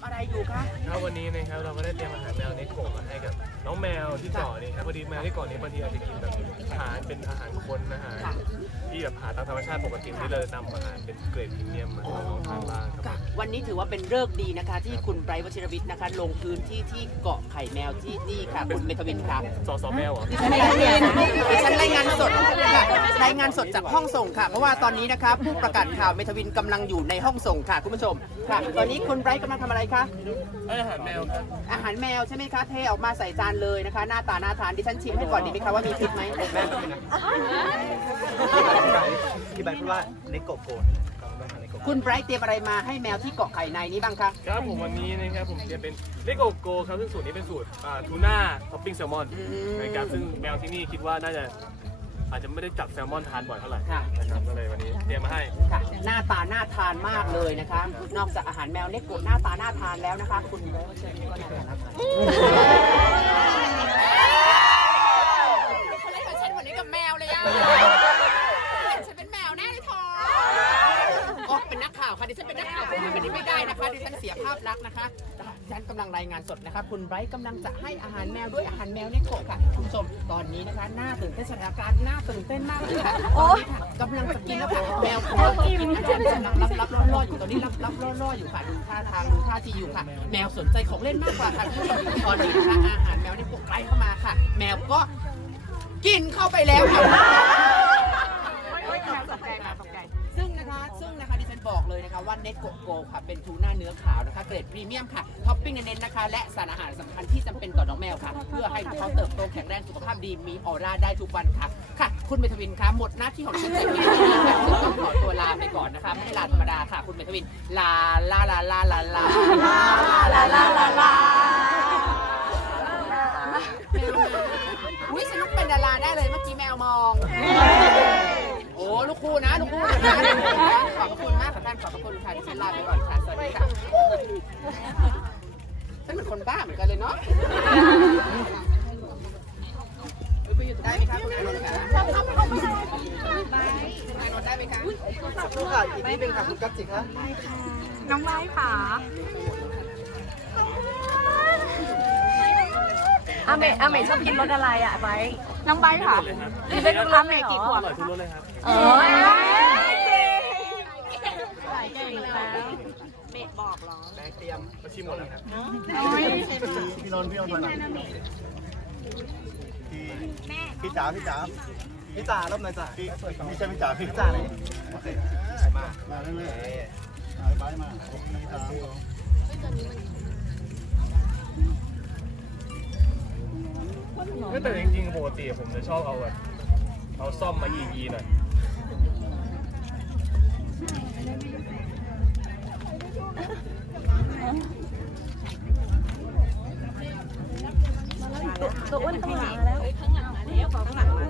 I'm ำอะไรอยู่คะ ครับวันนี้นะครับเราก็ได้เตรียมอาหารแมวในโกะมาให้กับน้องแมวที่เกาะนี่ครับพอดีแมวที่เกาะนี้บางทีอาจจะกินแบบอาหารเป็นอาหารคนอาหารค่ะที่แบบหาตามธรรมชาติปกติที่เราจะนำอาหารเป็นเกรดพรีเมียมมาให้น้องทานบ้างครับ ค่ะวันนี้ถือว่าเป็นเลิกษ์ดีนะคะ ที่คุณไบรท์วชิรวิทย์นะคะ ลงพื้นที่ที่เกาะไข่แมวที่นี่ค่ะ คุณเมทวินค่ะสอสอแมวเหรอดิฉันรายงานดิฉันรายงานสดค่ะรายงานสดจากห้องส่งค่ะ เพราะว่าตอนนี้นะคะผู้ประกาศข่าวเมทวินกำลังอยู่ในห้องส่งค่ะคุณผู้ชมค่ะ ตอนนี้คุณไบรท์กำลังทำอะไรคะอาหารแมวครับอาหารแมวใช่ไหมคะเทออกมาใส่จานเลยนะคะ หน้าตาน่าทานดิฉันชิมให้ก่อนดีไหมคะว่ามีพิษไหมที่ใบพูดว่าเนโกโกนเนโกโกคุณไบรท์เตรียมอะไรมาให้แมวที่เกาะไข่ในนี้บ้างคะครับผมวันนี้นะครับผมจะเป็นเลโกโกครับซึ่งสูตรนี้เป็นสูตรอ่าทูน่าท็อปปิ้งแซลมอนนะครับซึ่งแมวที่นี่คิดว่าน่าจะอาจจะไม่ได้จับแซลมอนทานบ่อยเท่าไหร่ค่ะนะครับก็เลยวันนี้เตรียมมาให้ค่ะ หน้าตาน่าทานมากเลยนะคะ นอกจากอาหารแมวเล็กโกะหน้าตาน่าทานแล้วนะคะ คุณก็เชิญก็น่าทานนะคะเขาเล่นของฉันวันนี้กับแมวเลยอะ ดิฉันเป็นนักข่าวแบบนี้ไม่ได้นะคะ ดิฉันเสียภาพลักษณ์นะคะดิฉันกำลังรายงานสดนะคะ คุณไบรท์กำลังจะให้อาหารแมวด้วยอาหารแมวในโกะค่ะคุณผู้ชมตอนนี้นะคะหน้าตื่นเต้นสถานการณ์หน่าตื่นเต้นมากเลยค่ะโอ้กำลังจะกินแล้วค่ะแมวแมวกินกำลังรับรับรอดๆอยู่ตอนนี้รับรับรอดๆอยู่ค่ะดูท่าทางดูท่าทีอยู่ค่ะ แมวสนใจของเล่นมากกว่าค่ะคุณผู้ชมตอนนี้นะคะอาหารแมวในโกะใกล้เข้ามาค่ะ แมวก็กินเข้าไปแล้วค่ะ ซึ่งนะคะ ซึ่งนะคะดิฉันบอกเลยนะคะ ว่าเน็ตโกโกค่ะเป็นทูน่าเนื้อขาวนะคะ เกรดพรีเมียมค่ะท็อปปิ้งเน้นๆนะคะ และสารอาหารสำคัญที่จำเป็นต่อน้องแมวค่ะ เพื่อให้เขาเติบโตแข็งแรงสุขภาพดีมีออร่าได้ทุกวันค่ะค่ะ คุณเมทวินคะหมดหน้าที่ของฉันแต่เพียงเท่านี้ค่ะฉันต้องขอตัวลาไปก่อนนะคะไม่ให้ลาธรรมดาค่ะ คุณเมทวินลาลาลาลาลาลาลาลาลาลาอุ้ยฉันต้องเป็นดาราได้เลยเมื่อกี้แมวมอง โอ้ลูกคู่นะลูกคู่นะ พระคุณค่ะที่ฉันลาไปก่อนค่ะ สวัสดีค่ะฉันเป็นคนบ้าเหมือนกันเลยเนาะได้ไหมคะคุณอานนท์ค่ะคุณอานนท์ได้ไหมคะสู้ค่ะอีกนิดนึงค่ะคุณกัจจิคะน้องไม้ค่ะอาเมะอาเมะชอบกินรสอะไรอะไบร์ทน้องไบค่ะเลยครับนี่เป็นรสเลยเหรออร่อยทุกรสเลยครับ เออเก่งแล้วเมะบอกเหรอแม่เตรียมมาชิมหมดแล้วครับพี่นนท์พี่นนท์มาหน่อยพี่พี่จ๋าพี่จ๋าพี่จ๋ารอบหน่อยจ๋าพี่ไม่ใช่พี่จ๋าพี่จ๋าเลยโอเคมามาเรื่อยๆมาไปมาพี่จ๋าแต่จริงๆปกติผมจะชอบเอาแบบเอาซ่อมมายีๆหน่อย ตัวอ้วนข้างหลังมาแล้วข้างหลังมาแล้วข้างหลังมา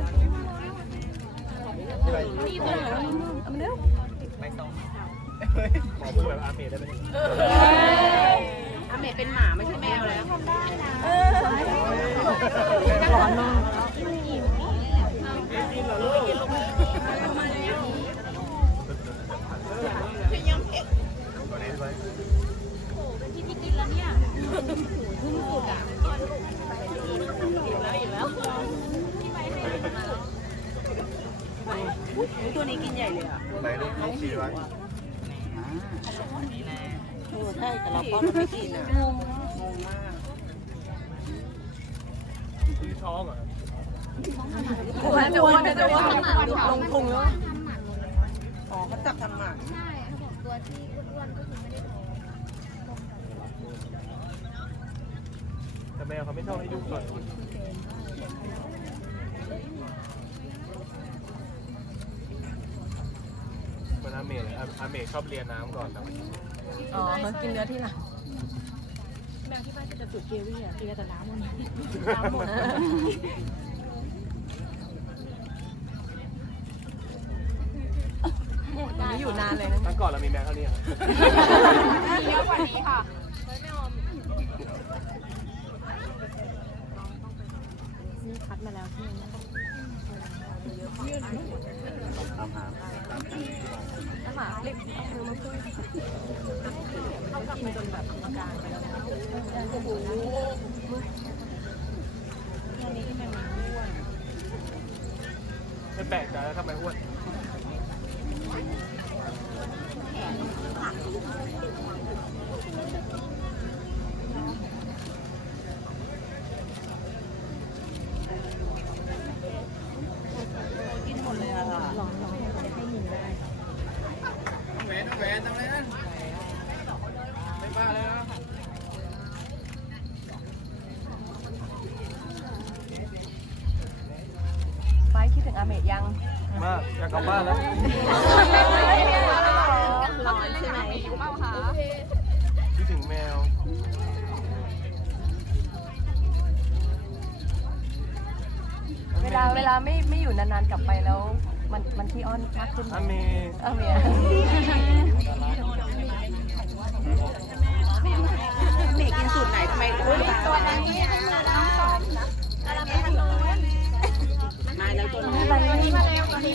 พี่ไปเอามาเร็วไม่ต้องขอพูดแบบอาเมดได้ไหมอาเมะเป็นหมาไม่ใช่แมวแล้วร้อนมาก โหเป็นที่ที่กินแล้วเนี่ยทุ่มสุดอะแล้วอีกแล้วที่ไปให้เป็นมาตัวนี้กินใหญ่เลยอะไหนลูกลูกชีไวันี่แหละโอ้ใช่แต่เราก็ไม่กินอะงงงมากคือท้องอะอ้โหจะว่าจะว่าลงทุงแล้วอ๋อเขาจับทำหมากใช่ ที่อ้วนๆก็คือไม่ได้ท้องแต่แมวเขาไม่ชอบให้ยุ่งก่อนเหมันอาเมดเลยอาอาเมดชอบเลียน้ำก่อนแต่ว่าอ๋อเขากินเนื้อที่หลังแมวที่บ้านจะจะสูตรเกวี่อะเกลี่ยแต่น้ำหมดน้ำหมด นนี้อยู่นานเลยนะ ตั้งก่อนเรามีแมวเท่านี้เหรอเยอะกว่านี้ค่ะ นี่คัดมาแล้วใช่ไหมตามหาแล้วหมาเล็กเอามือมาช่วยเขากินจนแบบไม่แปลกใจแล้วทำไมอ้วน ไปคิดถึงอา เมดยังมากอยากกลับบ้านแล้วร้อนใช่ไหมคิดถึงแมวเวลาเวลาไม่ไม่อยู่นานๆกลับไปแล้ว มันมันขี้อ้อนมากขึ้นไหมอาเมอาเมียเมย์กินสูตรไหนทำไมอ้วนตัวนั้นมาแล้วตัวนี้มาแล้ว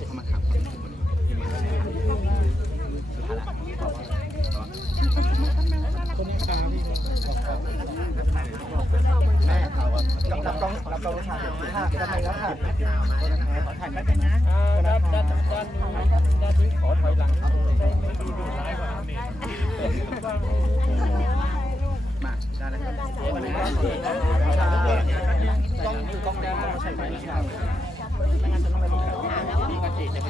เขาจะเข้ามาขับสุดท้ายละแม่เขาอะรับรองรับรองลูกชายค่ะทำไมแล้วค่ะขอถ่ายแป๊บนึงนะด้านด้านด้านด้านนี้ขอถอยหลังมาได้เลยครับวันนี้ต้องอยู่กล้องแดงใช่ไหม ไม่งั้นจะต้องไปลงนี่กติจะไป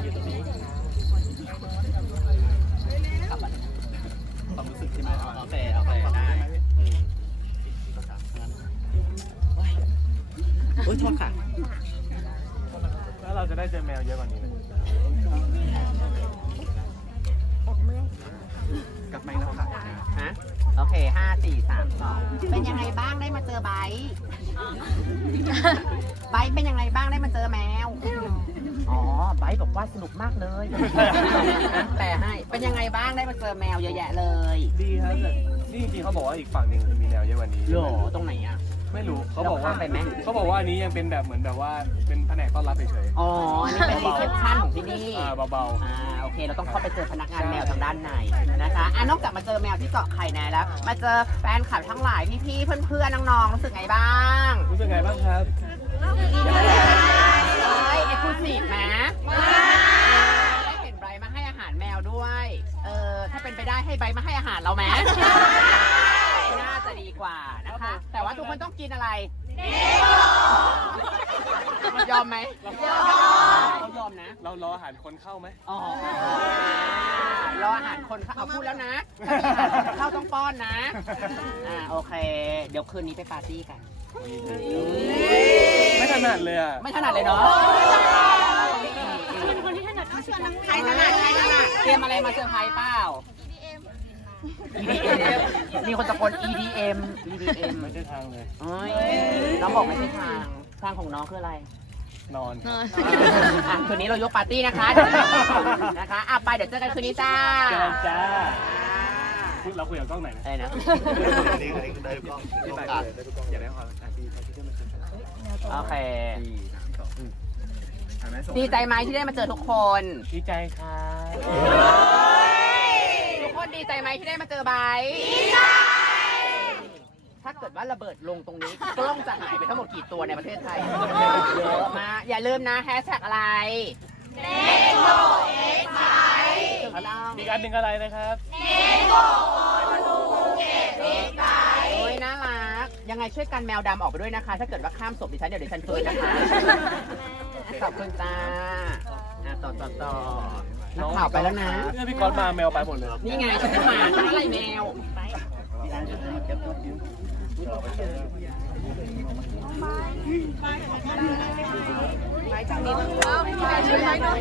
อยู่ตรงนี้คว ห้าสี่สามสองเป็นยังไงบ้างได้มาเจอไบร์ทไบร์ทเป็นยังไงบ้างได้มาเจอแมว อ๋อไบร์ทบอกว่าสนุกมากเลยแต่ให้เป็นยังไงบ้างได้มาเจอแมวเยอะแยะเลย ดีครับแต่นี่จริงๆเขาบอกว่าอีกฝั่งหนึ่งจะมีแมวเยอะกว่านี้โหตรงไหนอะ ไม่รู้เขาบอกว่าเราข้ามไปไหม เขาบอกว่าอันนี้ยังเป็นแบบเหมือนแบบว่าเป็นแผนกต้อนรับเฉยอ๋อ อันนี้เป็นรีเซพชันของที่นี่ ๆอ่าเบาอ่า โอเค เราต้องเข้าไปเจอพนักงานแมวทางด้านในนะคะอะนอกจากมาเจอแมวที่เกาะไข่แน่แล้ว มาเจอแฟนคลับทั้งหลายพี่ๆ เพื่อนๆ น้องๆ รู้สึกไงบ้าง ๆรู้สึกไงบ้างครับ คนเข้าไหม อ๋อรออาหารคนเข้าเอาพูดแล้วนะเข้าต้องป้อนนะอ่าโอเค เดี๋ยวคืนนี้ไปปาร์ตี้กัน ไม่ถนัดเลยอะ ไม่ถนัดเลยเนาะเป็นคนที่ถนัดใครถนัดใครถนัดเตรียมอะไรมาเซอร์ไพรส์เปล่า EDM มีคนตะโกน EDM EDM ไม่ใช่ทางเลย เอ้ยน้องบอกไม่ใช่ทาง ทางของน้องคืออะไร นอน อะคืนนี้เรายกปาร์ตี้นะคะนะคะอะไปเดี๋ยวเจอกันคืนนี้จ้าเจอกันจ้า พูดเราคุยกับกล้องไหนอยนะ อะไรนะ นี่ได้กล้องที่ไปได้กล้องอย่าได้ความอาชีพอาชีพที่มันเป็นโอเค ดีสามสองถ่ายไหมส่งดีใจไหมที่ได้มาเจอทุกคน ดีใจครับ ทุกคนดีใจไหมที่ได้มาเจอไบร์ทดีใจ ถ้าเกิดว่าระเบิดลงตรงนี้กล้องจะหายไปทั้งหมดกี่ตัวในประเทศไทยเยอะมากอย่าลืมนะแฮชแท็กอะไรเน็กโกเอ็กไบอีกอันหนึ่งอะไรนะครับ โอ้ยน่ารัก ยังไงช่วยกันแมวดำออกไปด้วยนะคะ ถ้าเกิดว่าข้ามศพดิฉันเดี๋ยวดิฉันช่วยนะคะขอบคุณจ้าอะต่อต่อต่อนักข่าวไปแล้วนะ เนี่ยพี่ก๊อตมาแมวไปหมดเลย นี่ไงฉันจะมาฉันอะไรแมว ไปทางนี้ต้องเอาพี่ชายช่วยหน่อย